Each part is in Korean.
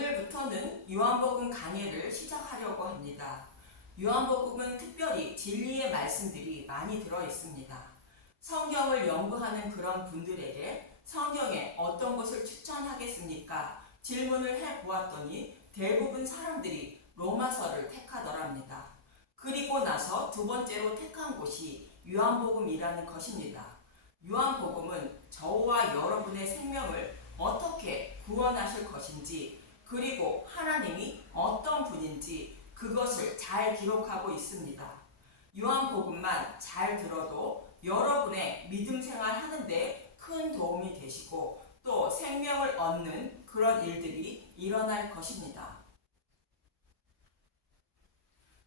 오늘부터는 요한복음 강해를 시작하려고 합니다. 요한복음은 특별히 진리의 말씀들이 많이 들어 있습니다. 성경을 연구하는 그런 분들에게 성경에 어떤 것을 추천하겠습니까? 질문을 해보았더니 대부분 사람들이 로마서를 택하더랍니다. 그리고 나서 두 번째로 택한 곳이 요한복음이라는 것입니다. 요한복음은 저와 여러분의 생명을 어떻게 구원하실 것인지, 그리고 하나님이 어떤 분인지 그것을 잘 기록하고 있습니다. 요한복음만 잘 들어도 여러분의 믿음 생활 하는데 큰 도움이 되시고 또 생명을 얻는 그런 일들이 일어날 것입니다.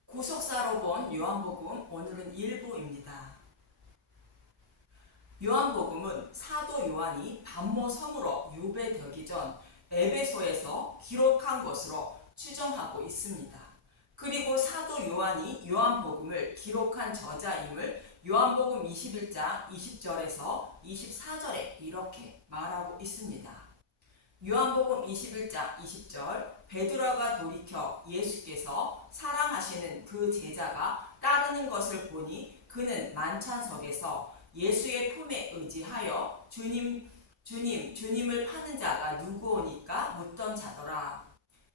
구속사로 본 요한복음, 오늘은 1부입니다. 요한복음은 사도 요한이 반모 성으로 유배되기 전 에베소에서 기록한 것으로 추정하고 있습니다. 그리고 사도 요한이 요한복음을 기록한 저자임을 요한복음 21장 20절에서 24절에 이렇게 말하고 있습니다. 요한복음 21장 20절, 베드로가 돌이켜 예수께서 사랑하시는 그 제자가 따르는 것을 보니 그는 만찬석에서 예수의 품에 의지하여 주님을 파는 자가 누구오니까 묻던 자더라.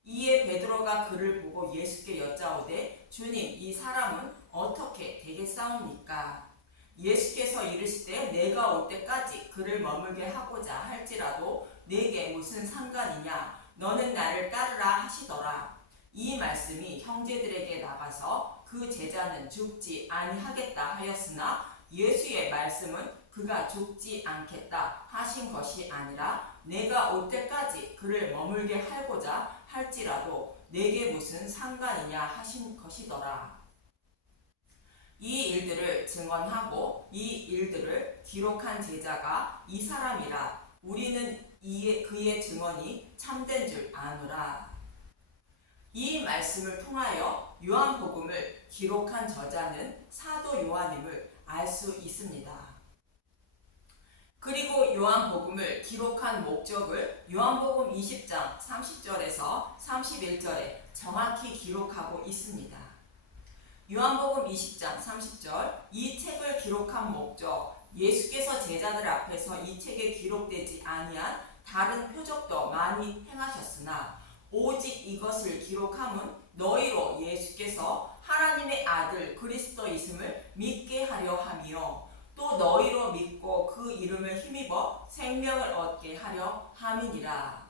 이에 베드로가 그를 보고 예수께 여짜오되 주님, 이 사람은 어떻게 되겠사옵니까? 예수께서 이르시되 내가 올 때까지 그를 머물게 하고자 할지라도 내게 무슨 상관이냐? 너는 나를 따르라 하시더라. 이 말씀이 형제들에게 나가서 그 제자는 죽지 아니하겠다 하였으나 예수의 말씀은 그가 죽지 않겠다 하신 것이 아니라 내가 올 때까지 그를 머물게 하고자 할지라도 내게 무슨 상관이냐 하신 것이더라. 이 일들을 증언하고 이 일들을 기록한 제자가 이 사람이라 우리는 그의 증언이 참된 줄 아노라. 이 말씀을 통하여 요한복음을 기록한 저자는 사도 요한임을 알 수 있습니다. 그리고 요한복음을 기록한 목적을 요한복음 20장 30절에서 31절에 정확히 기록하고 있습니다. 요한복음 20장 30절, 이 책을 기록한 목적, 예수께서 제자들 앞에서 이 책에 기록되지 아니한 다른 표적도 많이 행하셨으나 오직 이것을 기록함은 너희로 예수께서 하나님의 아들 그리스도이심을 믿게 하려 함이요 또 너희로 믿고 그 이름을 힘입어 생명을 얻게 하려 함이니라.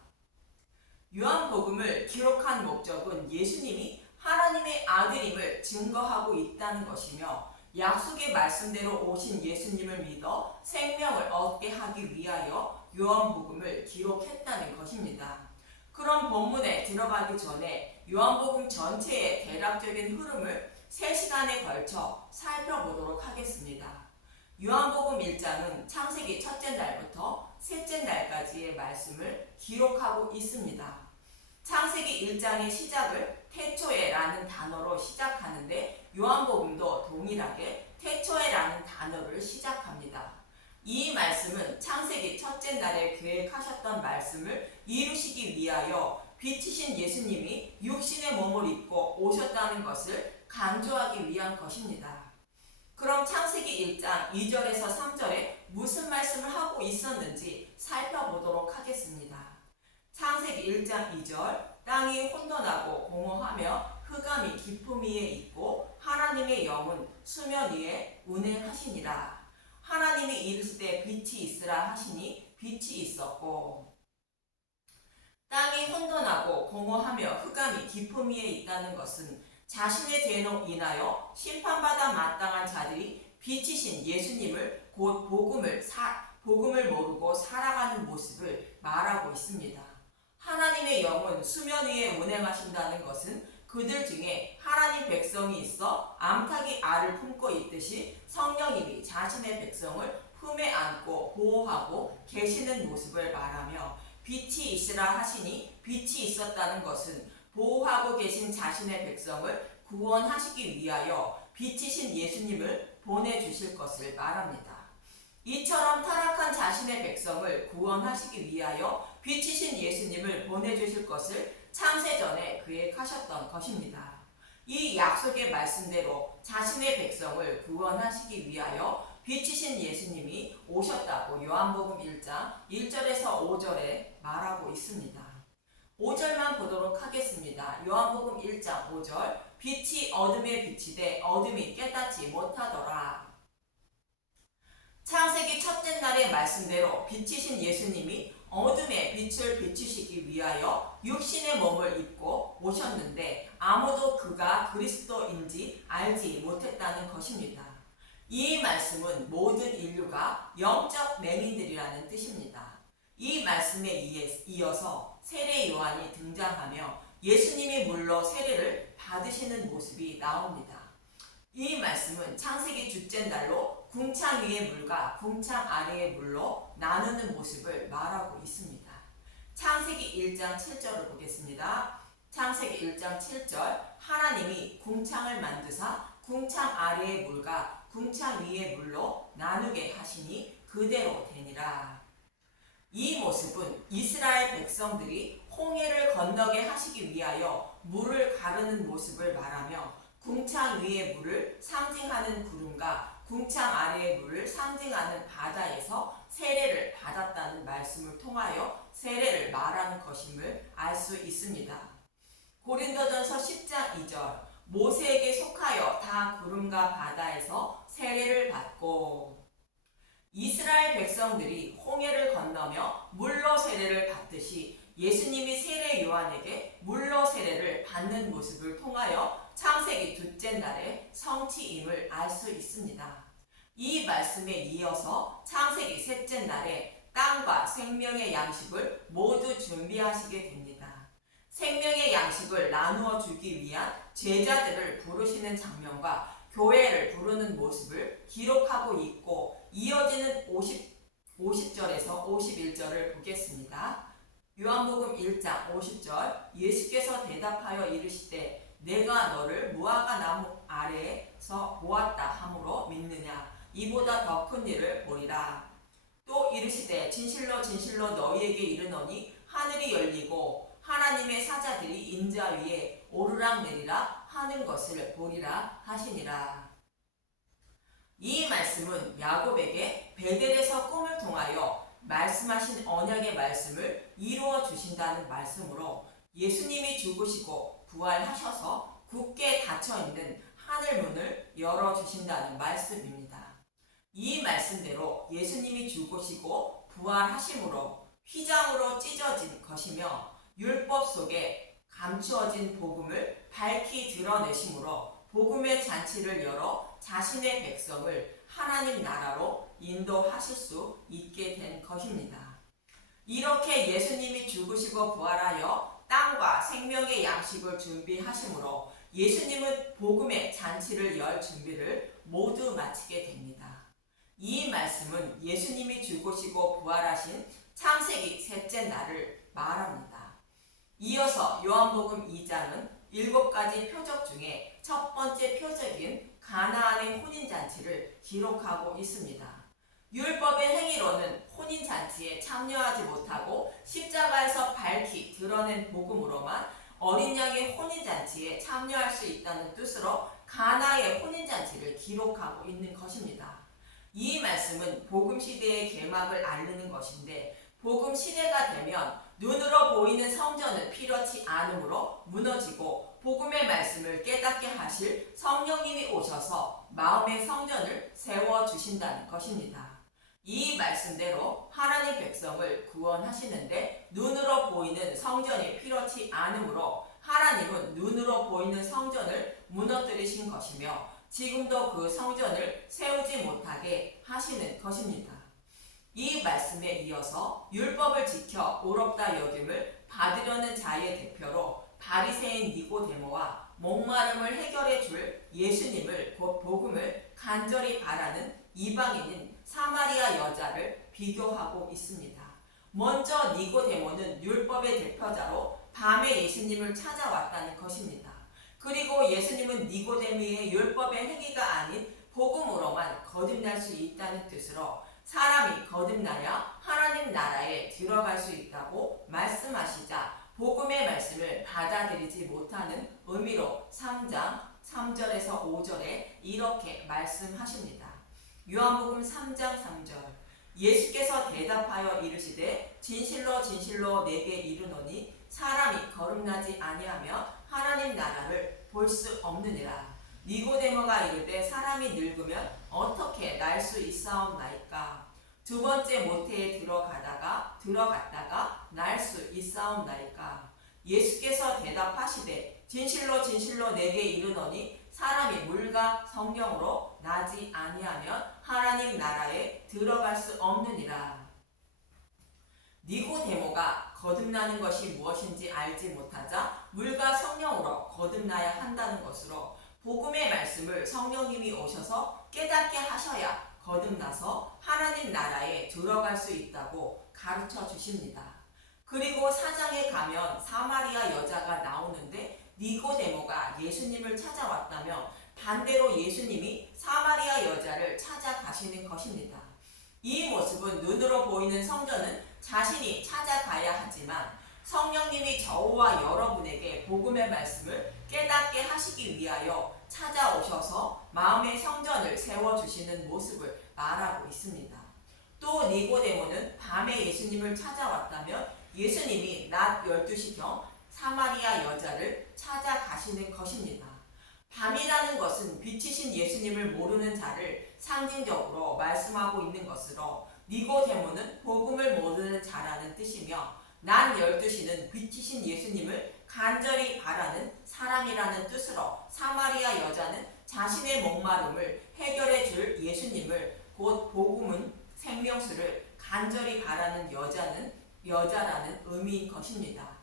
요한복음을 기록한 목적은 예수님이 하나님의 아들임을 증거하고 있다는 것이며 약속의 말씀대로 오신 예수님을 믿어 생명을 얻게 하기 위하여 요한복음을 기록했다는 것입니다. 그럼 본문에 들어가기 전에 요한복음 전체의 대략적인 흐름을 3시간에 걸쳐 살펴보도록 하겠습니다. 요한복음 1장은 창세기 첫째 날부터 셋째 날까지의 말씀을 기록하고 있습니다. 창세기 1장의 시작을 태초에라는 단어로 시작하는데 요한복음도 동일하게 태초에라는 단어를 시작합니다. 이 말씀은 창세기 첫째 날에 계획하셨던 말씀을 이루시기 위하여 빛이신 예수님이 육신의 몸을 입고 오셨다는 것을 강조하기 위한 것입니다. 그럼 창세기 1장 2절에서 3절에 무슨 말씀을 하고 있었는지 살펴보도록 하겠습니다. 창세기 1장 2절, 땅이 혼돈하고 공허하며 흑암이 깊음 위에 있고 하나님의 영은 수면 위에 운행하시니라. 하나님이 이르시되 빛이 있으라 하시니 빛이 있었고. 땅이 혼돈하고 공허하며 흑암이 깊음 위에 있다는 것은 자신의 죄로 인하여 심판받아 마땅한 자들이 빛이신 예수님을 곧 복음을 모르고 살아가는 모습을 말하고 있습니다. 하나님의 영은 수면 위에 운행하신다는 것은 그들 중에 하나님 백성이 있어 암탉이 알을 품고 있듯이 성령님이 자신의 백성을 품에 안고 보호하고 계시는 모습을 말하며 빛이 있으라 하시니 빛이 있었다는 것은 보호하고 계신 자신의 백성을 구원하시기 위하여 빛이신 예수님을 보내주실 것을 말합니다. 이처럼 타락한 자신의 백성을 구원하시기 위하여 빛이신 예수님을 보내주실 것을 창세전에 계획하셨던 것입니다. 이 약속의 말씀대로 자신의 백성을 구원하시기 위하여 빛이신 예수님이 오셨다고 요한복음 1장 1절에서 5절에 말하고 있습니다. 5절만 보도록 하겠습니다. 요한복음 1장 5절 빛이 어둠에 비치되 어둠이 깨닫지 못하더라. 창세기 첫째 날의 말씀대로 빛이신 예수님이 어둠에 빛을 비추시기 위하여 육신의 몸을 입고 오셨는데 아무도 그가 그리스도인지 알지 못했다는 것입니다. 이 말씀은 모든 인류가 영적 맹인들이라는 뜻입니다. 이 말씀에 이어서 세례 요한이 등장하며 예수님이 물로 세례를 받으시는 모습이 나옵니다. 이 말씀은 창세기 둘째 날로 궁창 위의 물과 궁창 아래의 물로 나누는 모습을 말하고 있습니다. 창세기 1장 7절을 보겠습니다. 창세기 1장 7절 하나님이 궁창을 만드사 궁창 아래의 물과 궁창 위의 물로 나누게 하시니 그대로 되니라. 이 모습은 이스라엘 백성들이 홍해를 건너게 하시기 위하여 물을 가르는 모습을 말하며 궁창 위의 물을 상징하는 구름과 궁창 아래의 물을 상징하는 바다에서 세례를 받았다는 말씀을 통하여 세례를 말하는 것임을 알 수 있습니다. 고린도전서 10장 2절 모세에게 속하여 다 구름과 바다에서 세례를 받고 이스라엘 백성들이 홍해를 건너며 물로 세례를 받듯이 예수님이 세례 요한에게 물로 세례를 받는 모습을 통하여 창세기 둘째 날의 성취임을 알 수 있습니다. 이 말씀에 이어서 창세기 셋째 날에 땅과 생명의 양식을 모두 준비하시게 됩니다. 생명의 양식을 나누어 주기 위한 제자들을 부르시는 장면과 교회를 부르는 모습을 기록하고 있고 이어지는 50절에서 51절을 보겠습니다. 요한복음 1장 50절 예수께서 대답하여 이르시되 내가 너를 무화과 나무 아래에서 보았다 하므로 믿느냐 이보다 더 큰 일을 보리라. 또 이르시되 진실로 진실로 너희에게 이르노니 하늘이 열리고 하나님의 사자들이 인자 위에 오르락내리락 하는 것을 보리라 하시니라. 이 말씀은 야곱에게 베델에서 꿈을 통하여 말씀하신 언약의 말씀을 이루어 주신다는 말씀으로 예수님이 죽으시고 부활하셔서 굳게 닫혀있는 하늘문을 열어주신다는 말씀입니다. 이 말씀대로 예수님이 죽으시고 부활하심으로 휘장으로 찢어진 것이며 율법 속에 감추어진 복음을 밝히 드러내심으로 복음의 잔치를 열어 자신의 백성을 하나님 나라로 인도하실 수 있게 된 것입니다. 이렇게 예수님이 죽으시고 부활하여 땅과 생명의 양식을 준비하심으로 예수님은 복음의 잔치를 열 준비를 모두 마치게 됩니다. 이 말씀은 예수님이 죽으시고 부활하신 창세기 셋째 날을 말합니다. 이어서 요한복음 2장은 7가지 표적 중에 첫 번째 표적인 가나안의 혼인잔치를 기록하고 있습니다. 율법의 행위로는 혼인잔치에 참여하지 못하고 십자가에서 밝히 드러낸 복음으로만 어린 양의 혼인잔치에 참여할 수 있다는 뜻으로 가나의 혼인잔치를 기록하고 있는 것입니다. 이 말씀은 복음 시대의 개막을 알리는 것인데 복음 시대가 되면 눈으로 보이는 성전은 필요치 않으므로 무너지고 복음의 말씀을 깨닫게 하실 성령님이 오셔서 마음의 성전을 세워주신다는 것입니다. 이 말씀대로 하나님 백성을 구원하시는데 눈으로 보이는 성전이 필요치 않으므로 하나님은 눈으로 보이는 성전을 무너뜨리신 것이며 지금도 그 성전을 세우지 못하게 하시는 것입니다. 이 말씀에 이어서 율법을 지켜 옳았다 여김을 받으려는 자의 대표로 바리새인 니고데모와 목마름을 해결해 줄 예수님을 곧 복음을 간절히 바라는 이방인인 사마리아 여자를 비교하고 있습니다. 먼저 니고데모는 율법의 대표자로 밤에 예수님을 찾아왔다는 것입니다. 그리고 예수님은 니고데모의 율법의 행위가 아닌 복음으로만 거듭날 수 있다는 뜻으로 사람이 거듭나야 하나님 나라에 들어갈 수 있다고 말씀하시자 복음의 말씀을 받아들이지 못하는 의미로 3장 3절에서 5절에 이렇게 말씀하십니다. 요한복음 3장 3절 예수께서 대답하여 이르시되 진실로 진실로 내게 이르노니 사람이 거듭나지 아니하면 하나님 나라를 볼 수 없느니라. 니고데모가 이르되 사람이 늙으면 어떻게 날 수 있사옵나이까? 두 번째 모태에 들어갔다가 날 수 있사옵나이까? 예수께서 대답하시되 진실로 진실로 내게 이르노니 사람이 물과 성령으로 나지 아니하면 하나님 나라에 들어갈 수 없느니라. 니고데모가 거듭나는 것이 무엇인지 알지 못하자 물과 성령으로 거듭나야 한다는 것으로 복음의 말씀을 성령님이 오셔서 깨닫게 하셔야 거듭나서 하나님 나라에 들어갈 수 있다고 가르쳐 주십니다. 그리고 4장에 가면 사마리아 여자가 나오는데 니고데모가 예수님을 찾아왔다며 반대로 예수님이 사마리아 여자를 찾아가시는 것입니다. 이 모습은 눈으로 보이는 성전은 자신이 찾아가야 하지만 성령님이 저와 여러분에게 복음의 말씀을 깨닫게 하시기 위하여 찾아오셔서 마음의 성전을 세워주시는 모습을 말하고 있습니다. 또 니고데모는 밤에 예수님을 찾아왔다면 예수님이 낮 12시경 사마리아 여자를 찾아가시는 것입니다. 밤이라는 것은 빛이신 예수님을 모르는 자를 상징적으로 말씀하고 있는 것으로 니고데모는 복음을 모르는 자라는 뜻이며 낮 12시는 빛이신 예수님을 간절히 바라는 사람이라는 뜻으로 사마리아 여자는 자신의 목마름을 해결해 줄 예수님을 곧 복음은 생명수를 간절히 바라는 여자라는 의미인 것입니다.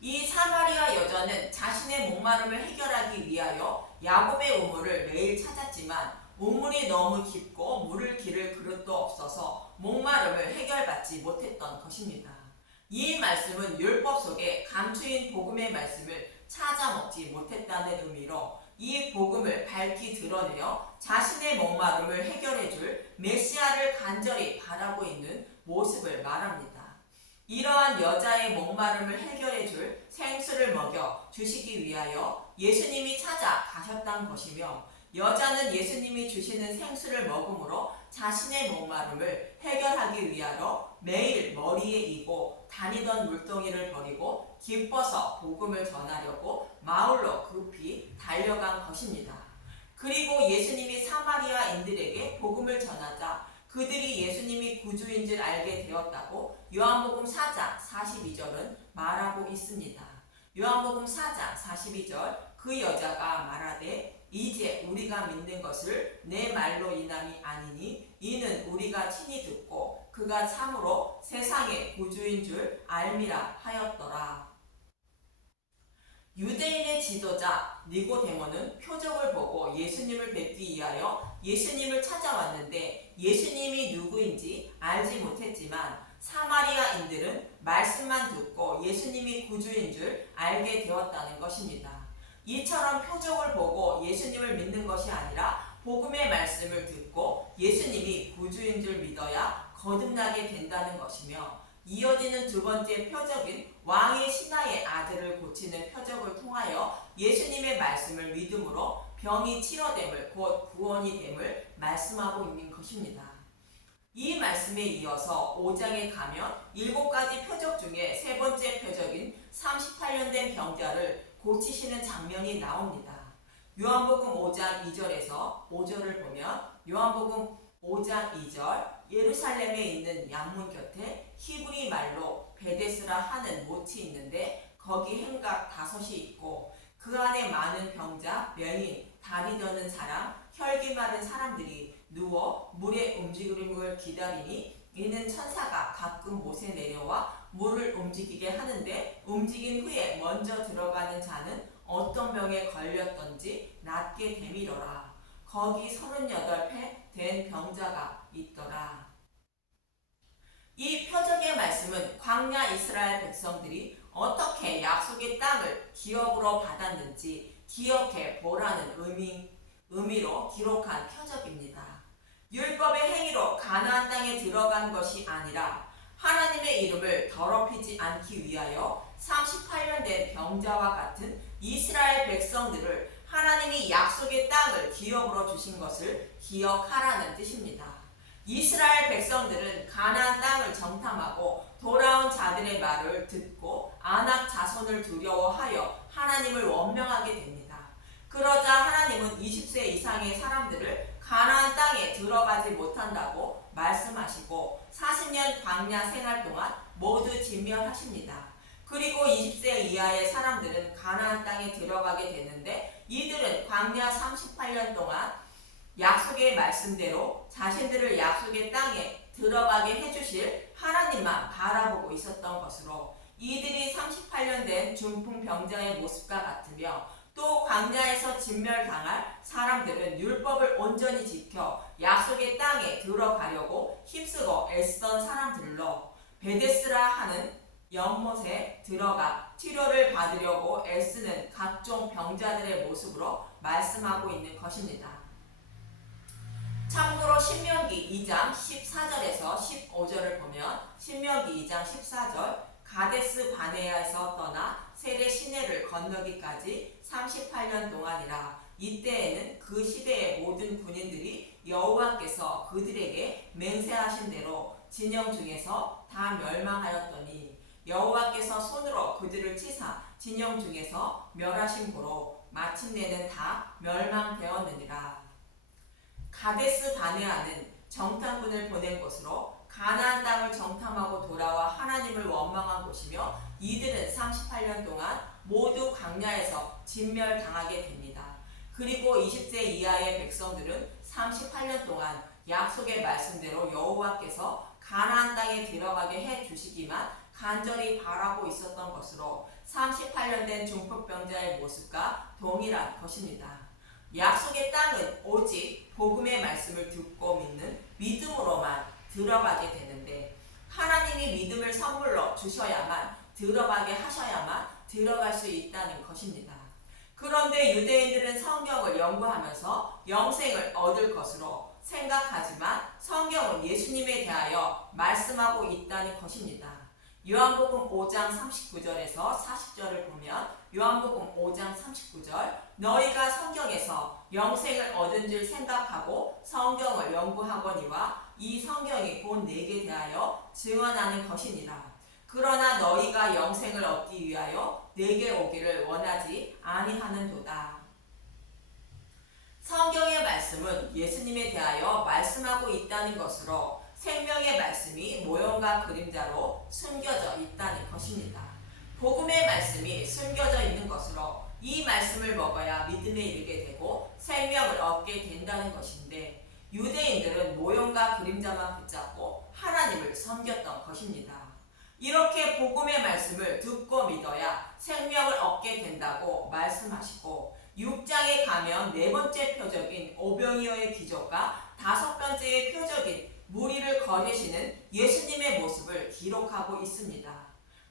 이 사마리아 여자는 자신의 목마름을 해결하기 위하여 야곱의 우물을 매일 찾았지만 우물이 너무 깊고 물을 기를 그릇도 없어서 목마름을 해결받지 못했던 것입니다. 이 말씀은 율법 속에 감추인 복음의 말씀을 찾아 먹지 못했다는 의미로 이 복음을 밝히 드러내어 자신의 목마름을 해결해 줄 메시아를 간절히 바라고 있는 모습을 말합니다. 이러한 여자의 목마름을 해결해 줄 생수를 먹여 주시기 위하여 예수님이 찾아가셨던 것이며 여자는 예수님이 주시는 생수를 먹음으로 자신의 목마름을 해결하기 위하여 매일 머리에 이고 다니던 물동이를 버리고 기뻐서 복음을 전하려고 마을로 급히 달려간 것입니다. 그리고 예수님이 사마리아인들에게 복음을 전하자 그들이 예수님이 구주인 줄 알게 되었다고 요한복음 4장 42절은 말하고 있습니다. 요한복음 4장 42절 그 여자가 말하되 이제 우리가 믿는 것을 내 말로 인함이 아니니 이는 우리가 친히 듣고 그가 참으로 세상의 구주인 줄 알미라 하였더라. 유대인의 지도자 니고데모는 표적을 보고 예수님을 뵙기 위하여 예수님을 찾아왔는데 예수님이 누구인지 알지 못했지만 사마리아인들은 말씀만 듣고 예수님이 구주인 줄 알게 되었다는 것입니다. 이처럼 표적을 보고 예수님을 믿는 것이 아니라 복음의 말씀을 듣고 예수님이 구주인 줄 믿어야 거듭나게 된다는 것이며 이어지는 두 번째 표적인 왕의 신하의 아들을 고치는 표적을 통하여 예수님의 말씀을 믿음으로 병이 치료됨을 곧 구원이 됨을 말씀하고 있는 것입니다. 이 말씀에 이어서 5장에 가면 7가지 표적 중에 세 번째 표적인 38년 된 병자를 고치시는 장면이 나옵니다. 요한복음 5장 2절에서 5절을 보면 요한복음 5장 2절 예루살렘에 있는 양문 곁에 히브리 말로 베데스라 하는 못이 있는데 거기 행각 5이 있고 그 안에 많은 병자, 맹인, 다리 저는 사람, 혈기 마른 사람들이 누워 물의 움직임을 기다리니 이는 천사가 가끔 못에 내려와 물을 움직이게 하는데 움직인 후에 먼저 들어가는 자는 어떤 병에 걸렸던지 낫게 되밀어라. 거기 38회 된 병자가 있더라. 이 표적의 말씀은 광야 이스라엘 백성들이 어떻게 약속의 땅을 기업으로 받았는지 기억해 보라는 의미로 기록한 표적입니다. 율법의 행위로 가나안 땅에 들어간 것이 아니라 하나님의 이름을 더럽히지 않기 위하여 38년 된 병자와 같은 이스라엘 백성들을 하나님이 약속의 땅을 기업으로 주신 것을 기억하라는 뜻입니다. 이스라엘 백성들은 가나안 땅을 정탐하고 돌아온 자들의 말을 듣고 아낙 자손을 두려워하여 하나님을 원망하게 됩니다. 그러자 하나님은 20세 이상의 사람들을 가나안 땅에 들어가지 못한다고 말씀하시고 40년 광야 생활 동안 모두 진멸하십니다. 그리고 20세 이하의 사람들은 가나안 땅에 들어가게 되는데 이들은 광야 38년 동안 약속의 말씀대로 자신들을 약속의 땅에 들어가게 해주실 하나님만 바라보고 있었던 것으로 이들이 38년 된 중풍병자의 모습과 같으며 또 광야에서 진멸당할 사람들은 율법을 온전히 지켜 약속의 땅에 들어가려고 힘쓰고 애쓰던 사람들로 베데스라 하는 연못에 들어가 치료를 받으려고 애쓰는 각종 병자들의 모습으로 말씀하고 있는 것입니다. 참고로 신명기 2장 14절에서 15절을 보면 신명기 2장 14절 가데스 바네아에서 떠나 세레 시내를 건너기까지 38년 동안이라. 이때에는 그 시대의 모든 군인들이 여호와께서 그들에게 맹세하신 대로 진영 중에서 다 멸망하였더니 여호와께서 손으로 그들을 치사 진영 중에서 멸하신 고로 마침내는 다 멸망되었느니라. 가데스 바네아는 정탐꾼을 보낸 곳으로 가나안 땅을 정탐하고 돌아와 하나님을 원망한 곳이며 이들은 38년 동안 모두 광야에서 진멸당하게 됩니다. 그리고 20세 이하의 백성들은 38년 동안 약속의 말씀대로 여호와께서 가나안 땅에 들어가게 해주시기만 간절히 바라고 있었던 것으로 38년 된 중풍병자의 모습과 동일한 것입니다. 약속의 땅은 오직 복음의 말씀을 듣고 믿는 믿음으로만 들어가게 되는데 하나님이 믿음을 선물로 주셔야만 들어가게 하셔야만 들어갈 수 있다는 것입니다. 그런데 유대인들은 성경을 연구하면서 영생을 얻을 것으로 생각하지만 성경은 예수님에 대하여 말씀하고 있다는 것입니다. 요한복음 5장 39절에서 40절을 보면 요한복음 5장 39절 너희가 성경에서 영생을 얻은 줄 생각하고 성경을 연구하거니와 이 성경이 곧 내게 대하여 증언하는 것이니라. 그러나 너희가 영생을 얻기 위하여 내게 오기를 원하지 아니하는도다. 성경의 말씀은 예수님에 대하여 말씀하고 있다는 것으로 생명의 말씀이 모형과 그림자로 숨겨져 있다는 것입니다. 복음의 말씀이 숨겨져 있는 것으로 이 말씀을 먹어야 믿음에 이르게 되고 생명을 얻게 된다는 것인데 유대인들은 모형과 그림자만 붙잡고 하나님을 섬겼던 것입니다. 이렇게 복음의 말씀을 듣고 믿어야 생명을 얻게 된다고 말씀하시고 6장에 가면 네 번째 표적인 오병이어의 기적과 다섯 번째의 표적인 무리를 거르시는 예수님의 모습을 기록하고 있습니다.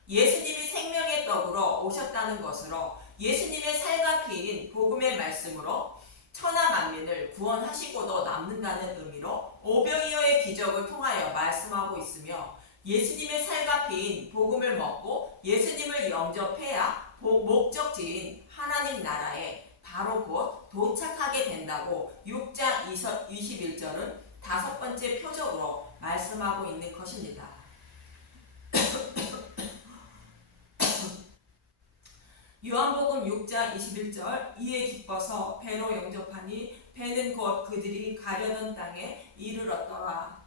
예수님이 생명의 떡으로 오셨다는 것으로 예수님의 살과 피인 복음의 말씀으로 천하 만민을 구원하시고도 남는다는 의미로 오병이어의 기적을 통하여 말씀하고 있으며 예수님의 살과 피인 복음을 먹고 예수님을 영접해야 목적지인 하나님 나라에 바로 곧 도착하게 된다고 6장 21절은 다섯 번째 표적으로 말씀하고 있는 것입니다. 요한복음 6장 21절 이에 기뻐서 배로 영접하니 배는 곧 그들이 가려던 땅에 이르렀더라.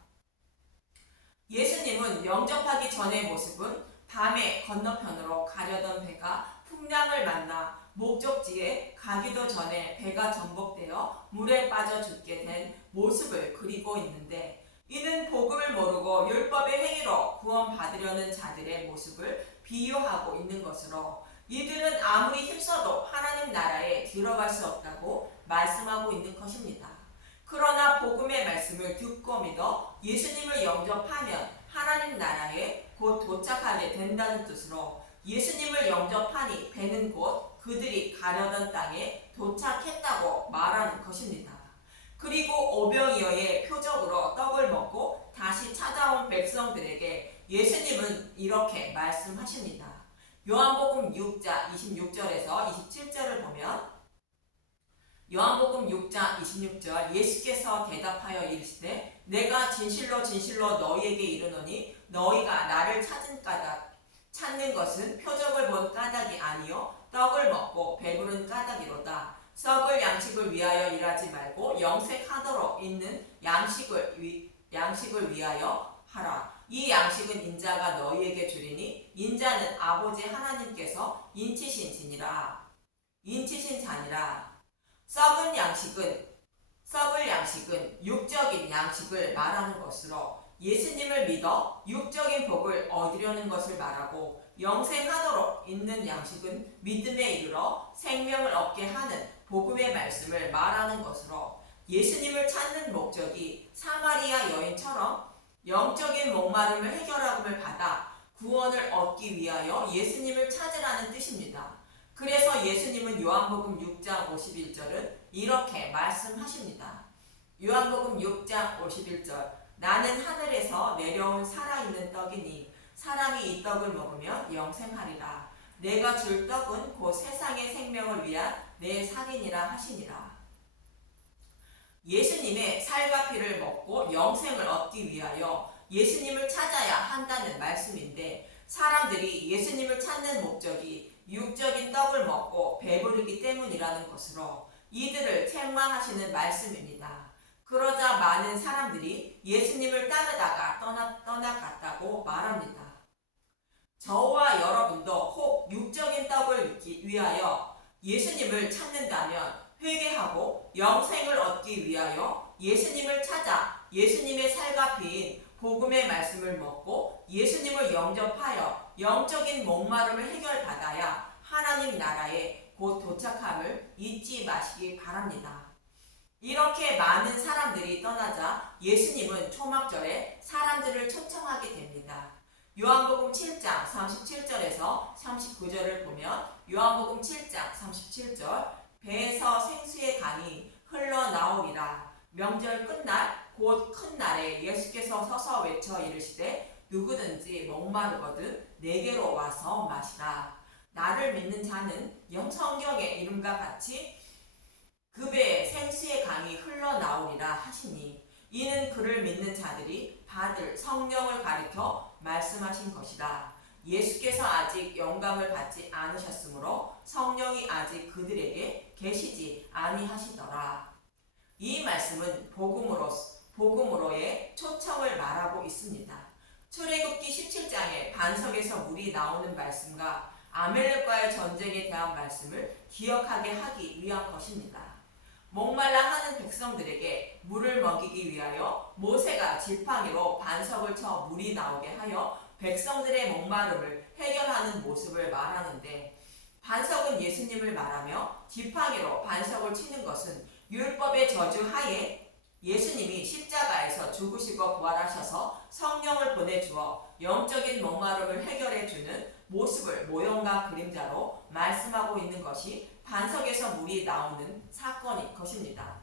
예수님은 영접하기 전의 모습은 밤에 건너편으로 가려던 배가 풍랑을 만나 목적지에 가기도 전에 배가 전복되어 물에 빠져 죽게 된 모습을 그리고 있는데 이는 복음을 모르고 율법의 행위로 구원받으려는 자들의 모습을 비유하고 있는 것으로 이들은 아무리 힘써도 하나님 나라에 들어갈 수 없다고 말씀하고 있는 것입니다. 그러나 복음의 말씀을 듣고 믿어 예수님을 영접하면 하나님 나라에 곧 도착하게 된다는 뜻으로 예수님을 영접하니 배는 곧 그들이 가려던 땅에 도착했다고 말하는 것입니다. 그리고 오병이어의 표적으로 떡을 먹고 다시 찾아온 백성들에게 예수님 하십니다. 요한복음 6장 26절에서 27절을 보면 요한복음 6장 26절 예수께서 대답하여 이르시되 내가 진실로 진실로 너희에게 이르노니 너희가 나를 찾는 것은 표적을 본 까닭이 아니요 떡을 먹고 배부른 까닭이로다. 썩을 양식을 위하여 일하지 말고 영생하도록 있는 양식을 위하여 하라. 이 양식은 인자가 너희에게 주리니 인자는 아버지 하나님께서 인치신 자니라. 썩을 양식은 육적인 양식을 말하는 것으로 예수님을 믿어 육적인 복을 얻으려는 것을 말하고 영생하도록 있는 양식은 믿음에 이르러 생명을 얻게 하는 복음의 말씀을 말하는 것으로 예수님을 찾는 목적이 사마리아 여인처럼 영적인 목마름을 해결함을 받아 구원을 얻기 위하여 예수님을 찾으라는 뜻입니다. 그래서 예수님은 요한복음 6장 51절은 이렇게 말씀하십니다. 요한복음 6장 51절 나는 하늘에서 내려온 살아있는 떡이니 사람이 이 떡을 먹으면 영생하리라. 내가 줄 떡은 곧 세상의 생명을 위한 내 살이니라 하시니라. 예수님의 살과 피를 먹고 영생을 얻기 위하여 예수님을 찾아야 한다는 말씀인데 사람들이 예수님을 찾는 목적이 육적인 떡을 먹고 배부르기 때문이라는 것으로 이들을 책망하시는 말씀입니다. 그러자 많은 사람들이 예수님을 따르다가 떠나갔다고 말합니다. 저와 여러분도 혹 육적인 떡을 위하여 예수님을 찾는다면 회개하고 영생을 얻기 위하여 예수님을 찾아 예수님의 살과 피인 복음의 말씀을 먹고 예수님을 영접하여 영적인 목마름을 해결받아야 하나님 나라에 곧 도착함을 잊지 마시기 바랍니다. 이렇게 많은 사람들이 떠나자 예수님은 초막절에 사람들을 초청하게 됩니다. 요한복음 7장 37절에서 39절을 보면 요한복음 7장 37절 배에서 생수의 강이 흘러나오리라. 명절 끝날 곧 큰 날에 예수께서 서서 외쳐 이르시되 누구든지 목마르거든 내게로 와서 마시라. 나를 믿는 자는 성경의 이름과 같이 그 배에 생수의 강이 흘러나오리라 하시니 이는 그를 믿는 자들이 받을 성령을 가리켜 말씀하신 것이다. 예수께서 아직 영감을 받지 않으셨으므로 성령이 아직 그들에게 계시지 아니하시더라. 이 말씀은 복음으로의 초청을 말하고 있습니다. 출애굽기 17장에 반석에서 물이 나오는 말씀과 아멜렉과의 전쟁에 대한 말씀을 기억하게 하기 위한 것입니다. 목말라 하는 백성들에게 물을 먹이기 위하여 모세가 지팡이로 반석을 쳐 물이 나오게 하여 백성들의 목마름을 해결하는 모습을 말하는데 반석은 예수님을 말하며 지팡이로 반석을 치는 것은 율법의 저주 하에 예수님이 십자가에서 죽으시고 부활하셔서 성령을 보내주어 영적인 목마름을 해결해주는 모습을 모형과 그림자로 말씀하고 있는 것이 반석에서 물이 나오는 사건인 것입니다.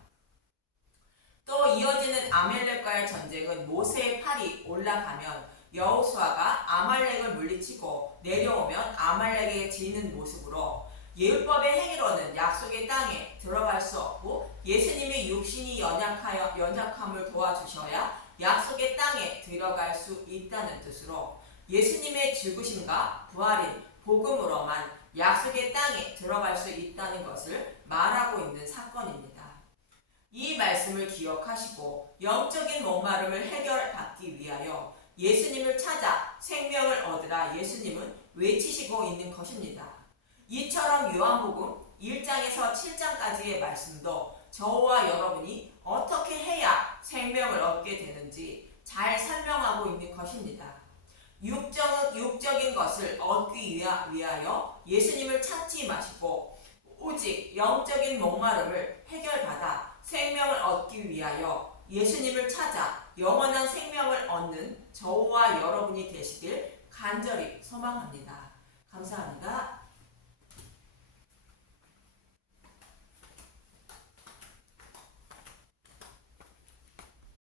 또 이어지는 아말렉과의 전쟁은 모세의 팔이 올라가면 여호수아가 아말렉을 물리치고 내려오면 아말렉에 지는 모습으로 율법의 행위로는 약속의 땅에 들어갈 수 없고 예수님의 육신이 연약함을 도와주셔야 약속의 땅에 들어갈 수 있다는 뜻으로 예수님의 죽으심과 부활인 복음으로만 약속의 땅에 들어갈 수 있다는 것을 말하고 있는 사건입니다. 이 말씀을 기억하시고 영적인 목마름을 해결받기 위하여 예수님을 찾아 생명을 얻으라 예수님은 외치시고 있는 것입니다. 이처럼 요한복음 1장에서 7장까지의 말씀도 저와 여러분이 어떻게 해야 생명을 얻게 되는지 잘 설명하고 있는 것입니다. 육적인 것을 얻기 위하여 예수님을 찾지 마시고 오직 영적인 목마름을 해결받아 생명을 얻기 위하여 예수님을 찾아 영원한 생명을 얻는 저와 여러분이 되시길 간절히 소망합니다. 감사합니다.